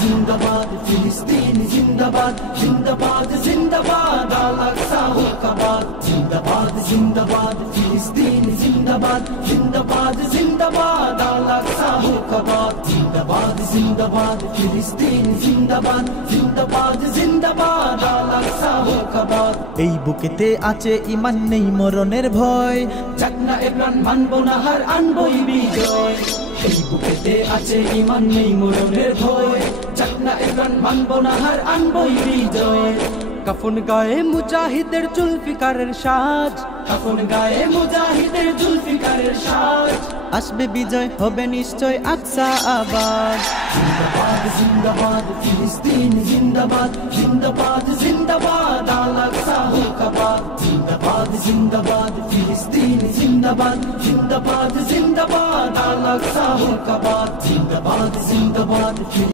জিন্দাবাদ ফিলিস্তিন জিন্দাবাদ জিন্দাবাদ জিন্দাবাদ আল আকসা মুর্দাবাদ জিন্দাবাদ জিন্দাবাদ ফিলিস্তিন জিন্দাবাদ জিন্দাবাদ জিন্দাবাদ আল আকসা মুর্দাবাদ জিন্দাবাদ জিন্দাবাদ ফিলিস্তিন জিন্দাবাদ জিন্দাবাদ জিন্দাবাদ আল আকসা মুর্দাবাদ। এই বুকেতে আছে ঈমান নেই মরণের ভয়, জাগনা এ প্রাণ মানবো না হার আনবই বিজয়। এই বুকেতে আছে ঈমান নেই মরণের ভয়, জাগনা এ প্রাণ মানবো না হার আনবই বিজয়। কাফন গায়ে মুজাহিদের জুলফিকারের সাজ, কাফন গায়ে মুজাহিদের জুলফিকারের সাজ। আসবে বিজয় হবে নিশ্চয় আকসা আবাদ। জিন্দাবাদ জিন্দাবাদ ফিলিস্তিন জিন্দাবাদ জিন্দাবাদ জিন্দাবাদ আল আকসা মুর্দাবাদ জিন্দাবাদ জিন্দাবাদ ফিলিস্তিন জিন্দাবাদ জিন্দাবাদ জিন্দাবাদ আল আকসা মুর্দাবাদ জিন্দাবাদ জিন্দাবাদ।